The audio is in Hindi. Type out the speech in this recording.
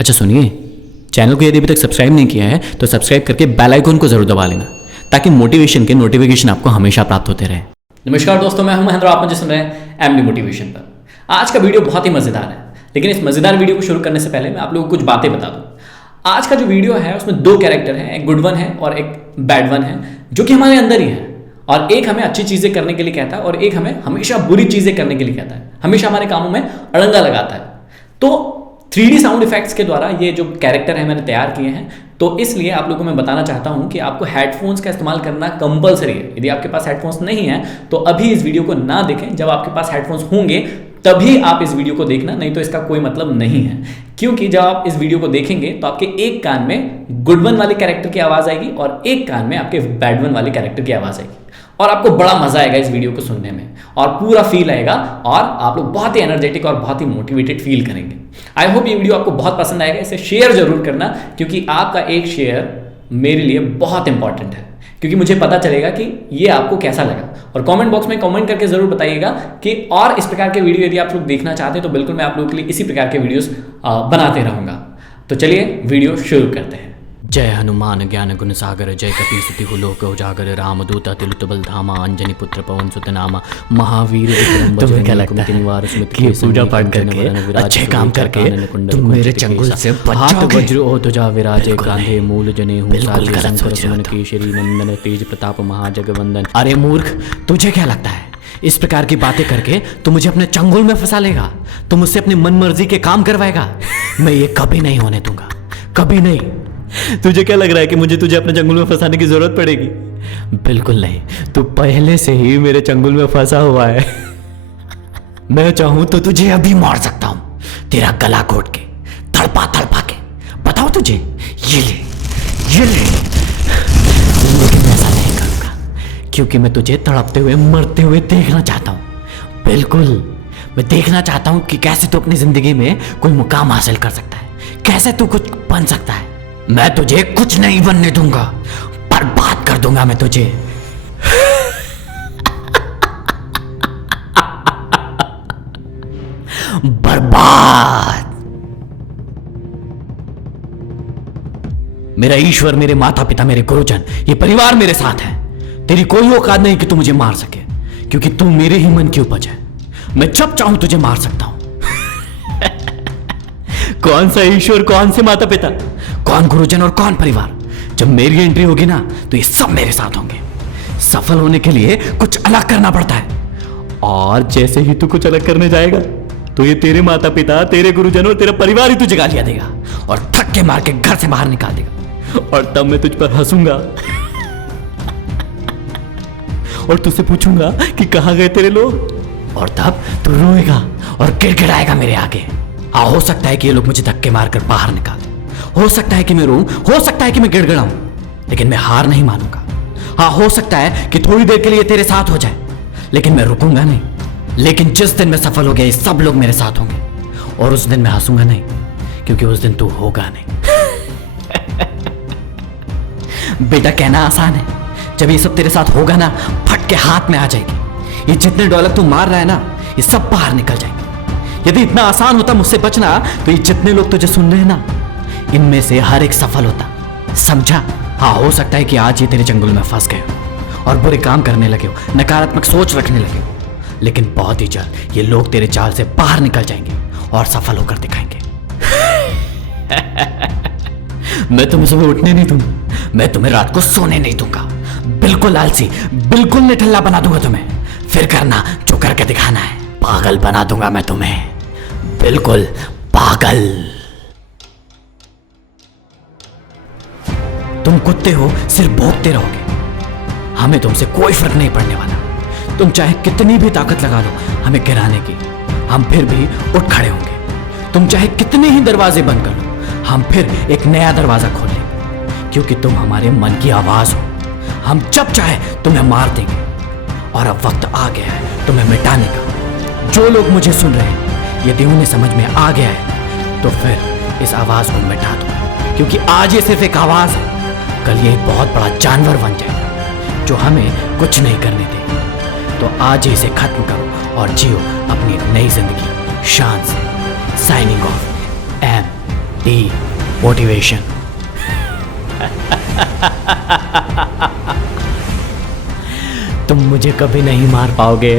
अच्छा सुनिए, चैनल को यदि अभी तक सब्सक्राइब नहीं किया है तो सब्सक्राइब करके बेल आइकन को जरूर दबा लेना ताकि मोटिवेशन के नोटिफिकेशन आपको हमेशा प्राप्त होते रहे। नमस्कार दोस्तों, मैं हूं महेंद्र, आप मुझे सुन रहे हैं एमडी मोटिवेशन पर। आज का वीडियो बहुत ही मजेदार है, लेकिन इस मजेदार वीडियो को शुरू करने से पहले मैं आप लोगों को कुछ बातें बता दूं। आज का जो वीडियो है उसमें दो कैरेक्टर हैं, एक गुड वन है और एक बैड वन है, जो कि हमारे अंदर ही है। और एक हमें अच्छी चीजें करने के लिए कहता है और एक हमें हमेशा बुरी चीजें करने के लिए कहता है, हमेशा हमारे कामों में अड़ंगा लगाता है। तो 3D साउंड इफेक्ट्स के द्वारा ये जो कैरेक्टर है मैंने तैयार किए हैं, तो इसलिए आप लोगों को मैं बताना चाहता हूं कि आपको हेडफोन्स का इस्तेमाल करना कंपलसरी है। यदि आपके पास हेडफोन्स नहीं है तो अभी इस वीडियो को ना देखें, जब आपके पास हेडफोन्स होंगे तभी आप इस वीडियो को देखना, नहीं तो इसका कोई मतलब नहीं है। क्योंकि जब आप इस वीडियो को देखेंगे तो आपके एक कान में गुड वन वाले कैरेक्टर की आवाज आएगी और एक कान में आपके बैड वन वाले कैरेक्टर की आवाज आएगी, और आपको बड़ा मजा आएगा इस वीडियो को सुनने में और पूरा फील आएगा और आप लोग बहुत ही एनर्जेटिक और बहुत ही मोटिवेटेड फील करेंगे। आई होप ये वीडियो आपको बहुत पसंद आएगा। इसे शेयर जरूर करना, क्योंकि आपका एक शेयर मेरे लिए बहुत इंपॉर्टेंट है, क्योंकि मुझे पता चलेगा कि ये आपको कैसा लगा। और कमेंट बॉक्स में कमेंट करके जरूर बताइएगा कि और इस प्रकार के वीडियो यदि आप लोग देखना चाहते हैं तो बिल्कुल मैं आप लोगों के लिए इसी प्रकार के वीडियोस बनाते रहूंगा। तो चलिए वीडियो शुरू करते हैं। जय हनुमान ज्ञान गुण सागर, जय कपीसति लोक उजागर, रामदूत अतिलुत बल धामा, अंजनी पुत्र पवन सुत नामा, महावीर विक्रम बजरंगी तुम्हें क्या लगता है कि पूजा पाठ करके अच्छे काम करके तुम मेरे चंगुल से हाथ बचोगे? वज्र ओ ध्वजा विराजे, कांधे मूल जने हूँ बिल्कुल साजे, गलत शंकर सोच रहे हो सुमन तुम। केशरी नंदन, तेज प्रताप महाजगवंदन। अरे मूर्ख, तुझे क्या लगता है इस प्रकार की बातें करके तू मुझे अपने चंगुल में फंसा लेगा? तू मुझसे अपनी मन मर्जी के काम करवाएगा? मैं ये कभी नहीं होने दूंगा, कभी नहीं। तुझे क्या लग रहा है कि मुझे तुझे अपने चंगुल में फंसाने की जरूरत पड़ेगी? बिल्कुल नहीं, तू पहले से ही मेरे चंगुल में फंसा हुआ है। मैं चाहूं तो तुझे अभी मार सकता हूं, तेरा गला घोट के, तड़पा तड़पा के। बताओ तुझे, ये ले, ये ले। लेकिन मैं ऐसा नहीं करूंगा, क्योंकि मैं तुझे तड़पते हुए मरते हुए देखना चाहता हूं। बिल्कुल, मैं देखना चाहता हूं कि कैसे तू अपनी जिंदगी में कोई मुकाम हासिल कर सकता है, कैसे तू कुछ बन सकता है। मैं तुझे कुछ नहीं बनने दूंगा, बर्बाद कर दूंगा मैं तुझे। बर्बाद। मेरा ईश्वर, मेरे माता पिता, मेरे गुरुजन, ये परिवार मेरे साथ है। तेरी कोई औकात नहीं कि तू मुझे मार सके, क्योंकि तू मेरे ही मन की उपज है। मैं जब चाहूं तुझे मार सकता हूं। कौन सा ईश्वर, कौन से माता पिता, कौन गुरुजन और कौन परिवार? जब मेरी एंट्री होगी ना तो ये सब मेरे साथ होंगे। सफल होने के लिए कुछ अलग करना पड़ता है, और जैसे ही तू कुछ अलग करने जाएगा तो ये तेरे माता पिता, तेरे गुरुजन और तेरा परिवार ही तुझे गालियां देगा और धक्के मार के घर से बाहर निकाल देगा। और तब मैं तुझ पर हंसूंगा और तुझसे पूछूंगा कि कहां गए तेरे लोग, और तब तू रोएगा और गिड़गिड़ाएगा मेरे आगे। हाँ, हो सकता है कि ये लोग मुझे धक्के मारकर बाहर निकाल दें, हो सकता है कि मैं रोऊं, हो सकता है कि मैं गिड़गिड़ाऊं, लेकिन मैं हार नहीं मानूंगा। हाँ, हो सकता है कि थोड़ी देर के लिए तेरे साथ हो जाए, लेकिन मैं रुकूंगा नहीं। लेकिन जिस दिन मैं सफल हो गया, ये सब लोग मेरे साथ होंगे, और उस दिन मैं हंसूंगा नहीं, क्योंकि उस दिन तू होगा नहीं। बेटा, कहना आसान है, जब ये सब तेरे साथ होगा ना, फट के हाथ में आ जाएगी। ये जितने डॉलर तू मार रहा है ना, ये सब बाहर निकल जाएंगे। यदि इतना आसान होता मुझसे बचना, तो ये जितने लोग तुझे सुन रहे हैं ना, इनमें से हर एक सफल होता। समझा? हाँ, हो सकता है कि आज ये तेरे चंगुल में फंस गए हो और बुरे काम करने लगे हो, नकारात्मक सोच रखने लगे हो, लेकिन बहुत ही जल्द ये लोग तेरे जाल से बाहर निकल जाएंगे और सफल होकर दिखाएंगे। मैं तुम्हें सुबह उठने नहीं दूंगा, मैं तुम्हें रात को सोने नहीं दूंगा। बिल्कुल आलसी, बिल्कुल निठल्ला बना दूंगा तुम्हें। फिर करना जो करके दिखाना है। पागल बना दूंगा मैं तुम्हें, बिल्कुल पागल। तुम कुत्ते हो, सिर्फ भौंकते रहोगे। हमें तुमसे कोई फर्क नहीं पड़ने वाला। तुम चाहे कितनी भी ताकत लगा लो हमें गिराने की, हम फिर भी उठ खड़े होंगे। तुम चाहे कितने ही दरवाजे बंद कर लो, हम फिर एक नया दरवाजा खोल लेंगे, क्योंकि तुम हमारे मन की आवाज हो। हम जब चाहे तुम्हें मार देंगे, और अब वक्त आ गया है तुम्हें मिटाने का। जो लोग मुझे सुन रहे हैं, यदि उन्हें समझ में आ गया है तो फिर इस आवाज को मिटा दो, क्योंकि आज ये सिर्फ एक आवाज है, कल ये एक बहुत बड़ा जानवर बन जाएगा जो हमें कुछ नहीं करने देगा। तो आज ही इसे खत्म करो और जियो अपनी एक नई जिंदगी शान से। साइनिंग ऑफ, एम डी मोटिवेशन। तुम मुझे कभी नहीं मार पाओगे।